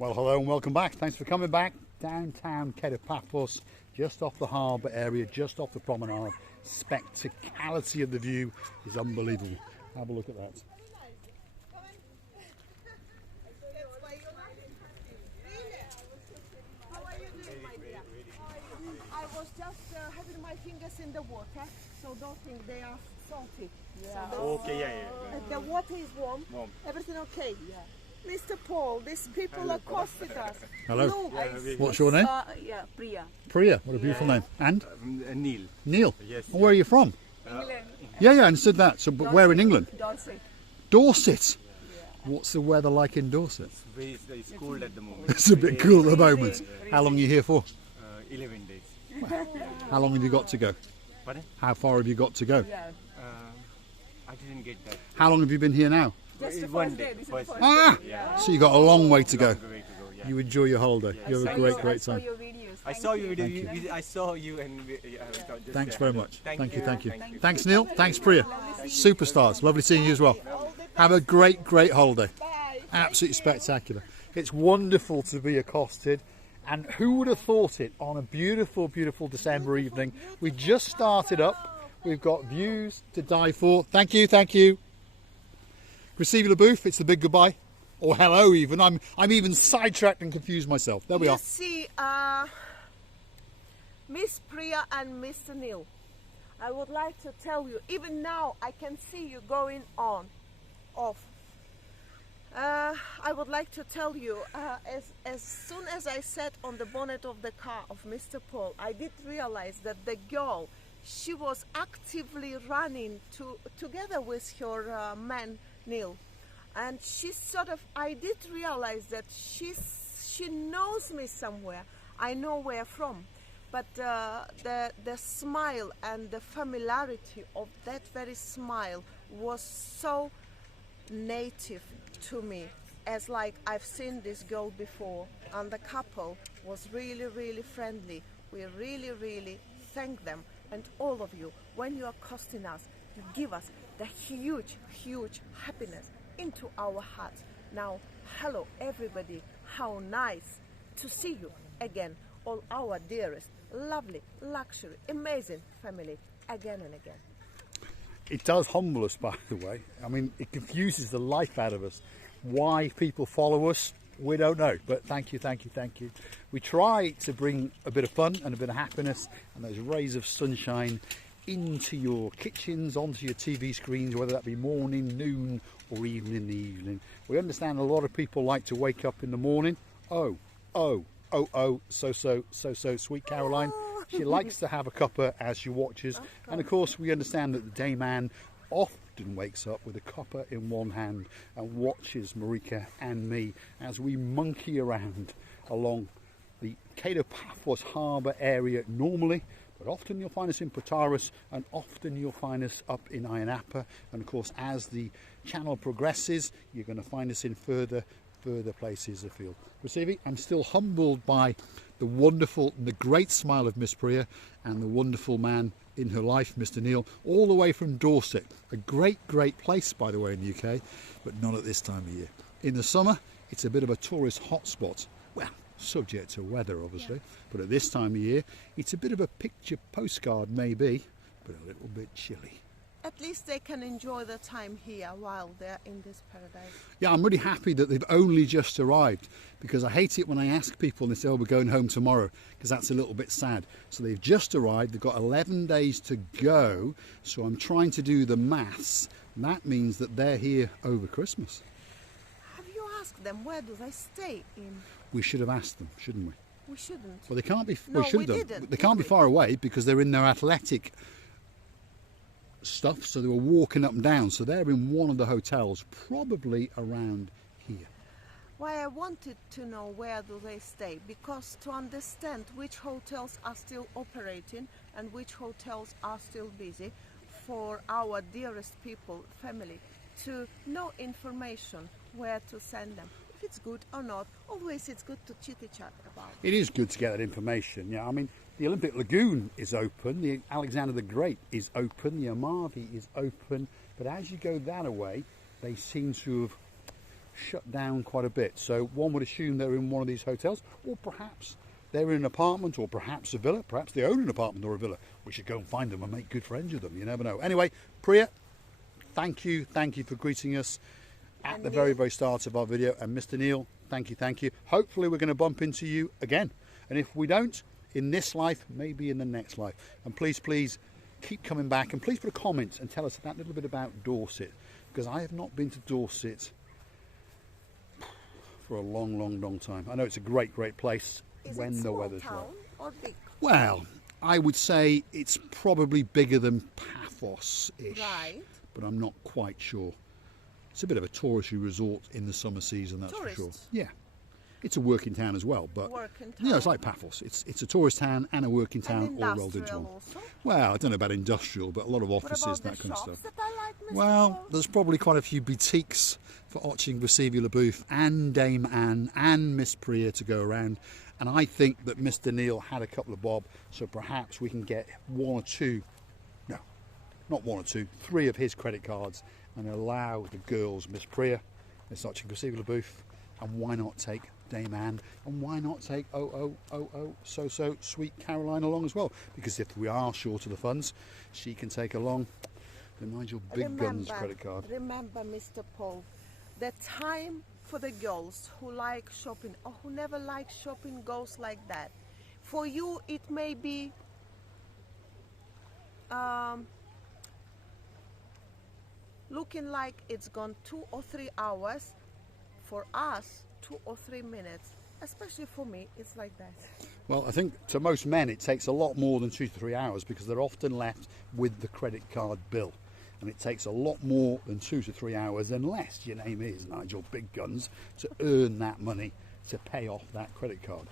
Well, hello and welcome back. Thanks for coming back. Downtown Paphos, just off the harbour area, just off the promenade. Spectacality of the view is unbelievable. Have a look at that. I was just having my fingers in the water, so don't think they are salty. Yeah. So the water is warm. Everything okay? Yeah. Mr. Paul, these people accosted us. Hello. Look. What's your name? Priya. Priya. What a beautiful name. And? Neil. Neil. Yes. And where are you from? England. Yeah, I understood that. So, but where in England? Dorset. Dorset. What's the weather like in Dorset? It's cold at the moment. It's a bit cool at the moment. How long are you here for? 11 days. How long have you got to go? Pardon? How far have you got to go? I didn't get that. How long have you been here now? Just the One first day. day. First day. Ah! Yeah. So you got a long way to go. Long way to go, yeah. You enjoy your holiday. You have a great time. I saw your video. I saw you and Thanks very much. Thank you. Thank you. Thanks, Neil. Thanks, Priya. Superstars. Lovely seeing you as well. Have a great holiday. Absolutely spectacular. It's wonderful to be accosted. And who would have thought it on a beautiful December evening? We just started up. We've got views to die for. Thank you. Receive the booth. It's the big goodbye. Or hello even. I'm even sidetracked and confused myself. There we are. You see, Miss Priya and Mr. Neil, I would like to tell you, even now I can see you going off. I would like to tell you, as soon as I sat on the bonnet of the car of Mr. Paul, I did realize that the girl, she was actively running together with her man Neil, and I did realize that she knows me somewhere. I know where from, but the smile and the familiarity of that very smile was so native to me, as like I've seen this girl before, and the couple was really friendly. We really thank them, and all of you, when you are accosting us, you give us the huge happiness into our hearts. Now, hello everybody, how nice to see you again, all our dearest, lovely, luxury, amazing family, again and again. It does humble us, by the way. I mean, it confuses the life out of us. Why people follow us, we don't know. But thank you. We try to bring a bit of fun and a bit of happiness and those rays of sunshine into your kitchens, onto your TV screens, whether that be morning, noon, or even in the evening. We understand a lot of people like to wake up in the morning. Oh, so sweet Caroline. She likes to have a cuppa as she watches, and of course we understand that the day man often wakes up with a cuppa in one hand and watches Marika and me as we monkey around along the Paphos harbour area normally, but often you'll find us in Pataras and often you'll find us up in Ayia Napa, and of course as the channel progresses you're going to find us in further places afield. Receiving, I'm still humbled by the wonderful and the great smile of Miss Priya and the wonderful man in her life, Mr. Neil, all the way from Dorset. A great place, by the way, in the UK, but not at this time of year. In the summer, it's a bit of a tourist hotspot. Well, subject to weather, obviously, but at this time of year, it's a bit of a picture postcard, maybe, but a little bit chilly. At least they can enjoy the time here while they're in this paradise. Yeah, I'm really happy that they've only just arrived, because I hate it when I ask people and they say, oh, we're going home tomorrow, because that's a little bit sad. So they've just arrived, they've got 11 days to go, so I'm trying to do the maths, and that means that they're here over Christmas. Have you asked them where do they stay in? We should have asked them, shouldn't we? We shouldn't. Well, they can't be. No, we should have done. They can't be far away because they're in their athletic stuff, so they were walking up and down, so they're in one of the hotels probably around here. Why I wanted to know where do they stay, because to understand which hotels are still operating and which hotels are still busy, for our dearest people, family, to know information where to send them. If it's good or not, always it's good to chit-chat about it. It is good to get that information. Yeah, I mean, the Olympic Lagoon is open, the Alexander the Great is open, the Amavi is open, but as you go that way, they seem to have shut down quite a bit. So one would assume they're in one of these hotels, or perhaps they're in an apartment, or perhaps a villa. Perhaps they own an apartment or a villa. We should go and find them and make good friends with them. You never know. Anyway, Priya, thank you for greeting us at the very, very start of our video. And Mr. Neil, thank you. Hopefully we're going to bump into you again. And if we don't, in this life, maybe in the next life. And please keep coming back, and please put a comment and tell us that little bit about Dorset, because I have not been to Dorset for a long time. I know it's a great place when the weather's right. Or big? Well, I would say it's probably bigger than Paphos-ish, Right. but I'm not quite sure. It's a bit of a touristy resort in the summer season, that's for sure. Tourists? Yeah. It's a working town as well, but Working you know, it's town. like Paphos. It's a tourist town and a working town And all rolled into industrial one. also? Well, I don't know about industrial, but a lot of What offices, about that the kind of shops stuff. that I like, Mr. Well, Paul? there's probably quite a few boutiques for Oching, Brasilia LaBouffe and Dame Anne and Miss Priya to go around. And I think that Mr. Neil had a couple of bob, so perhaps we can get three of his credit cards and allow the girls, Miss Priya, Miss Oching, Brasilia LaBouffe, and why not take Dame Anne, and why not take so sweet Caroline along as well? Because if we are short of the funds, she can take along the Nigel Big Guns credit card. Remember, Mr. Paul, the time for the girls who like shopping or who never like shopping goes like that. For you, it may be looking like it's gone 2 or 3 hours. For us, 2 or 3 minutes. Especially for me, it's like that. Well, I think to most men it takes a lot more than 2 to 3 hours, because they're often left with the credit card bill. And it takes a lot more than 2 to 3 hours, unless your name is Nigel Big Guns, to earn that money to pay off that credit card,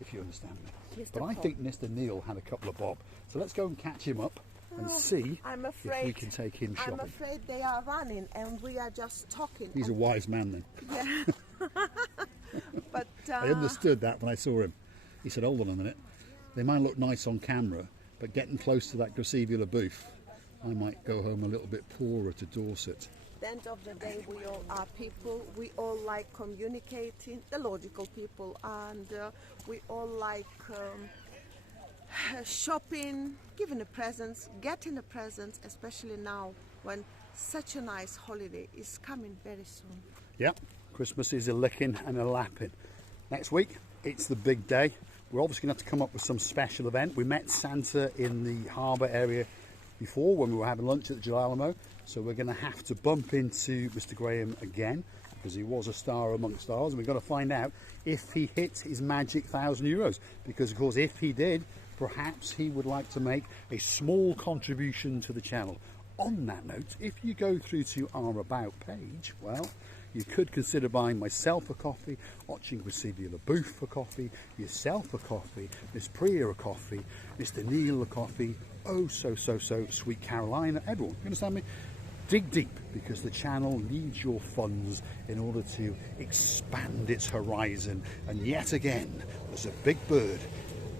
if you understand me. Mr. But I Paul. think Mr. Neil had a couple of bob. So let's go and catch him up and see I'm if we afraid, can take him shopping. I'm afraid they are running and we are just talking. He's a wise man then. Yeah. But I understood that when I saw him. He said, hold on a minute, they might look nice on camera, but getting close to that Brasilia LaBouffe, I might go home a little bit poorer to Dorset. at the end of the day, we all are people. We all like communicating, the logical people, and we all like shopping, giving a presents, getting a presents, especially now when such a nice holiday is coming very soon. Yeah, Christmas is a licking and a lapping. Next week, it's the big day. We're obviously going to have to come up with some special event. We met Santa in the harbour area before when we were having lunch at the Alamo, so we're going to have to bump into Mr. Graham again, because he was a star amongst stars, and we've got to find out if he hit his magic €1,000, because of course if he did, perhaps he would like to make a small contribution to the channel. On that note, if you go through to our About page, well, you could consider buying myself a coffee, Oching Brasilia LaBouffe a coffee, yourself a coffee, Miss Priya a coffee, Mr. Neil a coffee, oh so sweet Caroline, everyone, you understand me? Dig deep, because the channel needs your funds in order to expand its horizon. And yet again, there's a big bird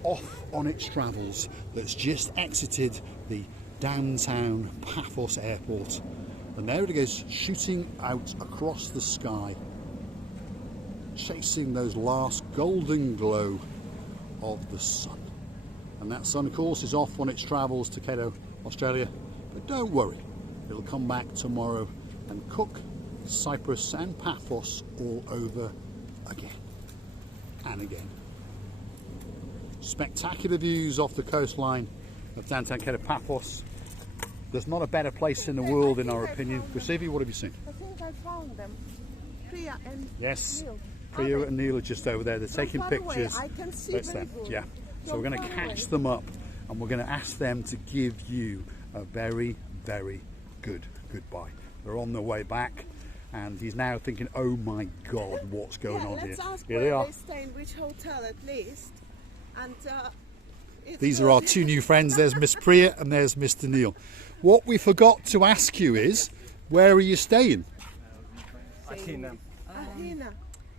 off on its travels that's just exited the downtown Paphos airport. And there it goes, shooting out across the sky, chasing those last golden glow of the sun. And that sun, of course, is off on its travels to Cato, Australia. But don't worry, it'll come back tomorrow and cook Cyprus and Paphos all over again and again. Spectacular views off the coastline of downtown Cato, Paphos. There's not a better place in the world, in our opinion. Brasilia, what have you seen? I think I found them. Priya and Yes, Neil. Priya Are they- and Neil are just over there. They're From taking far away, pictures. I can see That's very them, good. yeah. So From we're going to far catch away. them up, and we're going to ask them to give you a very, very good goodbye. They're on their way back, and he's now thinking, oh my God, what's going on here? Let's ask Here where they are. they stay, in which hotel at least. And it's These are our two new friends. There's Miss Priya and there's Mr. Neil. What we forgot to ask you is, where are you staying? Athena. Athena.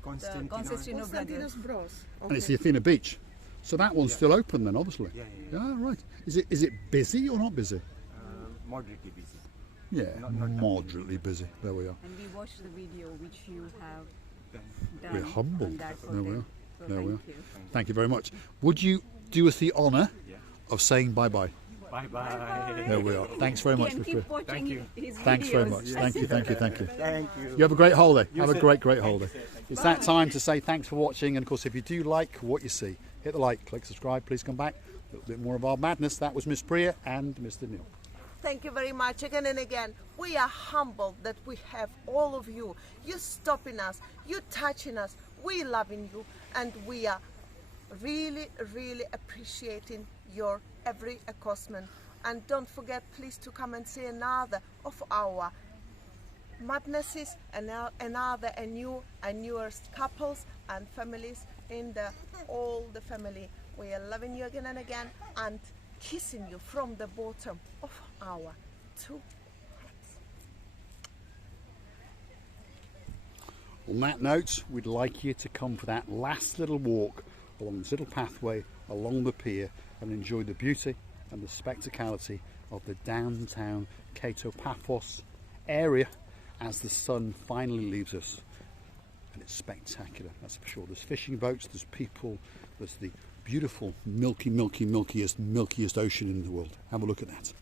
Konstantinos Bros. And it's the Athena Beach. So that one's still open then, obviously. Yeah. Ah, right. Is it busy or not busy? Moderately busy. Yeah, not that moderately busy. There we are. And we watched the video which you have done. We're humbled. On that There we hotel. are. So There thank we are. you. Thank you very much. Would you do us the honour Yeah. of saying bye-bye? Bye bye. There we are. Thanks very much, And Miss keep Priya. watching Thank you. his Thanks very videos. much. Thank you, thank you, thank you. Thank you. You have a great holiday. You Have a too. great holiday. It's that time to say thanks for watching. And of course, if you do like what you see, hit the like, click subscribe. Please come back. A little bit more of our madness. That was Miss Priya and Mr. Neil. Thank you very much again and again. We are humbled that we have all of you. You stopping us, you touching us, we loving you, and we are really, really appreciating your every accostation. And don't forget, please, to come and see another of our madnesses and another and newer couples and families in all the family. We are loving you again and again and kissing you from the bottom of our two hearts. On that note, we'd like you to come for that last little walk along this little pathway along the pier and enjoy the beauty and the spectacality of the downtown Cato Paphos area as the sun finally leaves us. And it's spectacular, that's for sure. There's fishing boats, there's people, there's the beautiful milkiest ocean in the world. Have a look at that.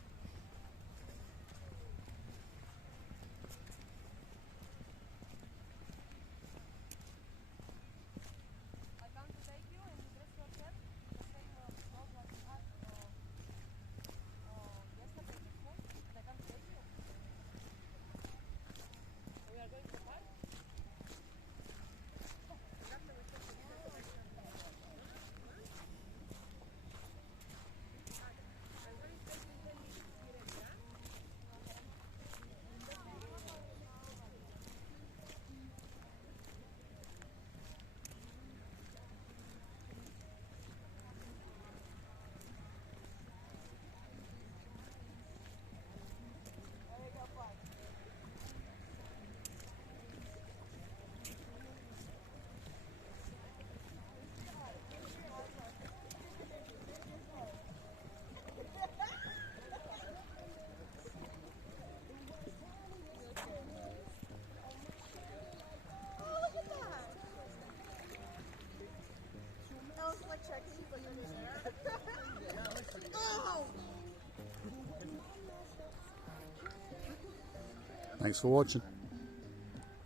Thanks for watching.